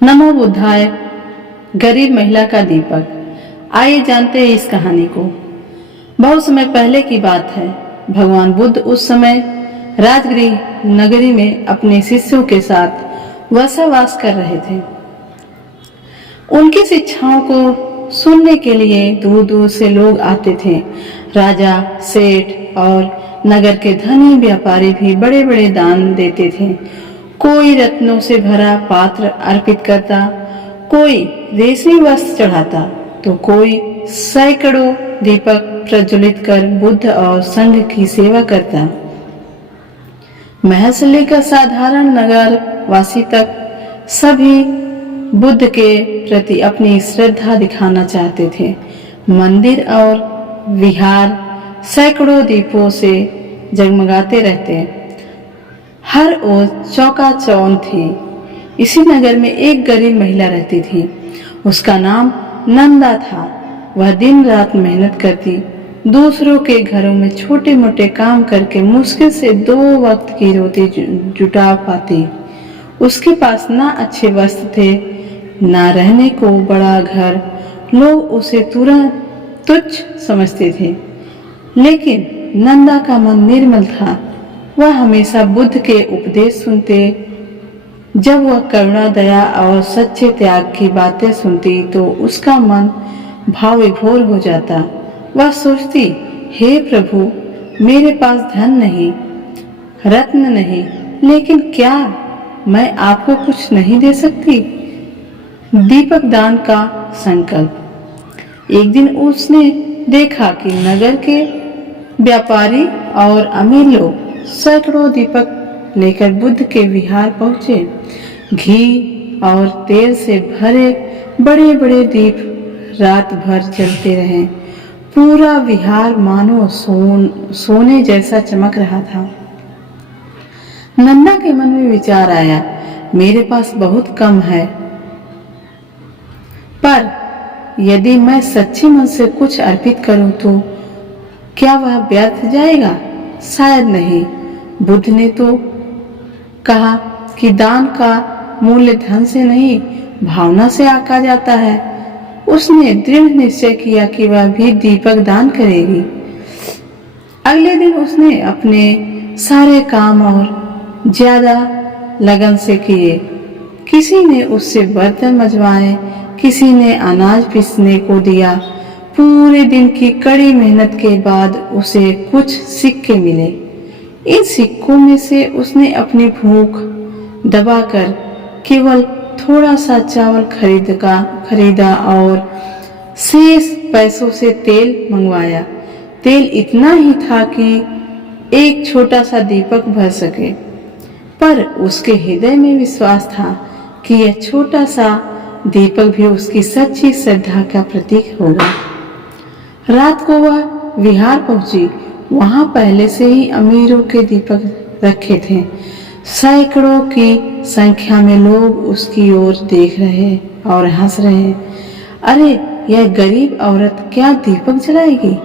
नमो बुद्धाय। गरीब महिला का दीपक। आइए जानते हैं इस कहानी को। बहुत समय पहले की बात है। भगवान बुद्ध उस समय राजगृह नगरी में अपने शिष्यों के साथ वास कर रहे थे। उनकी शिक्षाओं को सुनने के लिए दूर दूर से लोग आते थे। राजा, सेठ और नगर के धनी व्यापारी भी बड़े बड़े दान देते थे। कोई रत्नों से भरा पात्र अर्पित करता, कोई रेशमी वस्त्र चढ़ाता, तो कोई सैकड़ों दीपक प्रज्वलित कर बुद्ध और संघ की सेवा करता। महल से लेकर साधारण नगर वासी तक सभी बुद्ध के प्रति अपनी श्रद्धा दिखाना चाहते थे। मंदिर और विहार सैकड़ों दीपों से जगमगाते रहते। हर ओर चौकाचौंध थी। इसी नगर में एक गरीब महिला रहती थी। उसका नाम नंदा था। वह दिन रात मेहनत करती, दूसरों के घरों में छोटे मोटे काम करके मुश्किल से 2 वक्त की रोटी जुटा पाती। उसके पास ना अच्छे वस्त्र थे, ना रहने को बड़ा घर। लोग उसे तुरंत तुच्छ समझते थे, लेकिन नंदा का मन निर्मल था। वह हमेशा बुद्ध के उपदेश सुनते। जब वह करुणा, दया और सच्चे त्याग की बातें सुनती तो उसका मन भावविभोर हो जाता। वह सोचती, हे प्रभु, मेरे पास धन नहीं, रत्न नहीं, लेकिन क्या मैं आपको कुछ नहीं दे सकती? दीपक दान का संकल्प। एक दिन उसने देखा कि नगर के व्यापारी और अमीर लोग सैकड़ों दीपक लेकर बुद्ध के विहार पहुंचे। घी और तेल से भरे बड़े बड़े दीप रात भर जलते रहे। पूरा विहार मानो सोने जैसा चमक रहा था। नंदा के मन में विचार आया, मेरे पास बहुत कम है, पर यदि मैं सच्चे मन से कुछ अर्पित करूं तो क्या वह व्यर्थ जाएगा? शायद नहीं। बुद्ध ने तो कहा कि दान का मूल्य धन से नहीं, भावना से आका जाता है। उसने दृढ़ निश्चय किया कि वह भी दीपक दान करेगी। अगले दिन उसने अपने सारे काम और ज्यादा लगन से किए। किसी ने उससे बर्तन मजवाए, किसी ने अनाज पीसने को दिया। पूरे दिन की कड़ी मेहनत के बाद उसे कुछ सिक्के मिले। इन सिक्कों में से उसने अपनी भूख दबाकर केवल थोड़ा सा चावल खरीदा और शेष पैसों से तेल मंगवाया। तेल इतना ही था कि एक छोटा सा दीपक भर सके, पर उसके हृदय में विश्वास था कि यह छोटा सा दीपक भी उसकी सच्ची श्रद्धा का प्रतीक होगा। रात को वह विहार पहुंची। वहां पहले से ही अमीरों के दीपक रखे थे। सैकड़ों की संख्या में लोग उसकी ओर देख रहे और हंस रहे। अरे, यह गरीब औरत क्या दीपक जलाएगी?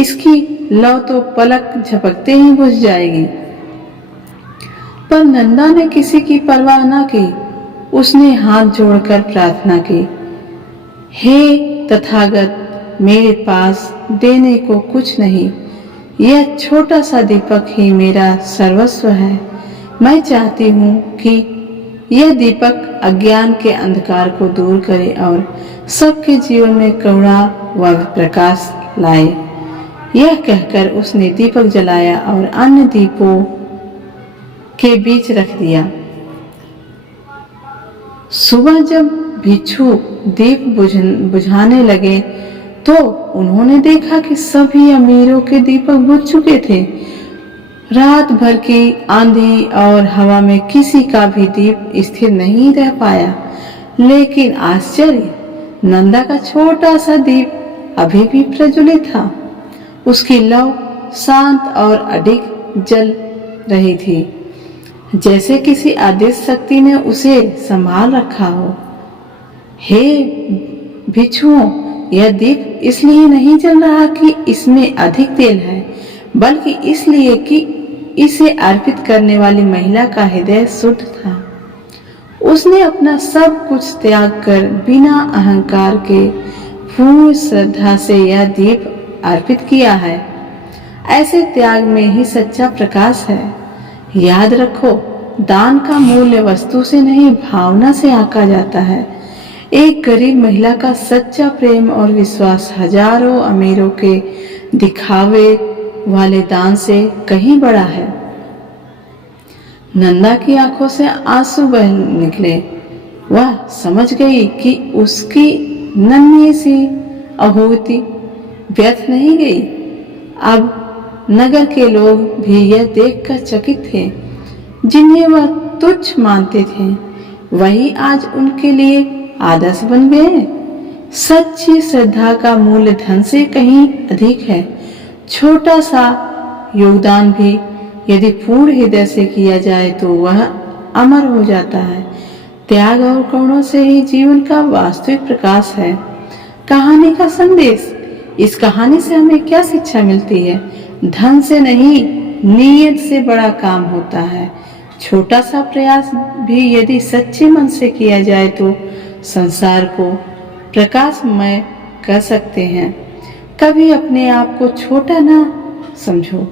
इसकी लौ तो पलक झपकते ही बुझ जाएगी। पर नंदा ने किसी की परवाह न की। उसने हाथ जोड़कर प्रार्थना की, हे तथागत, मेरे पास देने को कुछ नहीं। यह छोटा सा दीपक ही मेरा सर्वस्व है। मैं चाहती हूँ कि यह दीपक अज्ञान के अंधकार को दूर करे और सबके जीवन में करुणा व प्रकाश लाए। यह कहकर उसने दीपक जलाया और अन्य दीपों के बीच रख दिया। सुबह जब भिक्षु दीप बुझाने लगे तो उन्होंने देखा कि सभी अमीरों के दीपक बुझ चुके थे। रात भर की आंधी और हवा में किसी का भी दीप स्थिर नहीं रह पाया। लेकिन आश्चर्य, नंदा का छोटा सा दीप अभी भी प्रज्वलित था। उसकी लौ शांत और अडिग जल रही थी, जैसे किसी अदृश्य शक्ति ने उसे संभाल रखा हो। हे भिक्षुओं, यह दीप इसलिए नहीं जल रहा कि इसमें अधिक तेल है, बल्कि इसलिए कि इसे अर्पित करने वाली महिला का हृदय शुद्ध था। उसने अपना सब कुछ त्याग कर बिना अहंकार के पूर्ण श्रद्धा से यह दीप अर्पित किया है। ऐसे त्याग में ही सच्चा प्रकाश है। याद रखो, दान का मूल्य वस्तु से नहीं भावना से आंका जाता है। एक गरीब महिला का सच्चा प्रेम और विश्वास हजारों अमीरों के दिखावे वाले दान से कहीं बड़ा है। नंदा की आंखों से आंसू बह निकले। वह समझ गई कि उसकी नन्ही सी आहुति व्यर्थ नहीं गई। अब नगर के लोग भी यह देखकर चकित थे, जिन्हें वह तुच्छ मानते थे वही आज उनके लिए आदर्श बन गए। सच्ची श्रद्धा का मूल्य धन से कहीं अधिक है। छोटा सा योगदान भी यदि पूर्ण हृदय से किया जाए तो वह अमर हो जाता है। त्याग और करुणा से ही जीवन का वास्तविक प्रकाश है। कहानी का संदेश। इस कहानी से हमें क्या शिक्षा मिलती है? धन से नहीं, नीयत से बड़ा काम होता है। छोटा सा प्रयास भी यदि सच्चे मन से किया जाए तो संसार को प्रकाशमय कर सकते हैं। कभी अपने आप को छोटा ना समझो।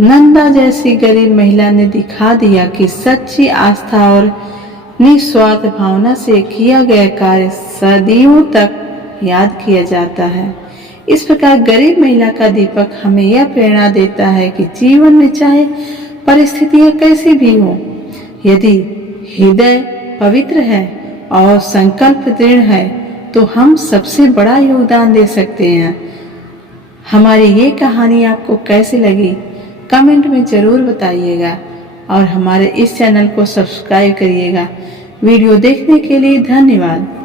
नंदा जैसी गरीब महिला ने दिखा दिया कि सच्ची आस्था और निस्वार्थ भावना से किया गया कार्य सदियों तक याद किया जाता है। इस प्रकार गरीब महिला का दीपक हमें यह प्रेरणा देता है कि जीवन में चाहे परिस्थितियां कैसी भी हो, यदि हृदय पवित्र है और संकल्प दृढ़ है तो हम सबसे बड़ा योगदान दे सकते हैं। हमारी ये कहानी आपको कैसी लगी कमेंट में जरूर बताइएगा और हमारे इस चैनल को सब्सक्राइब करिएगा। वीडियो देखने के लिए धन्यवाद।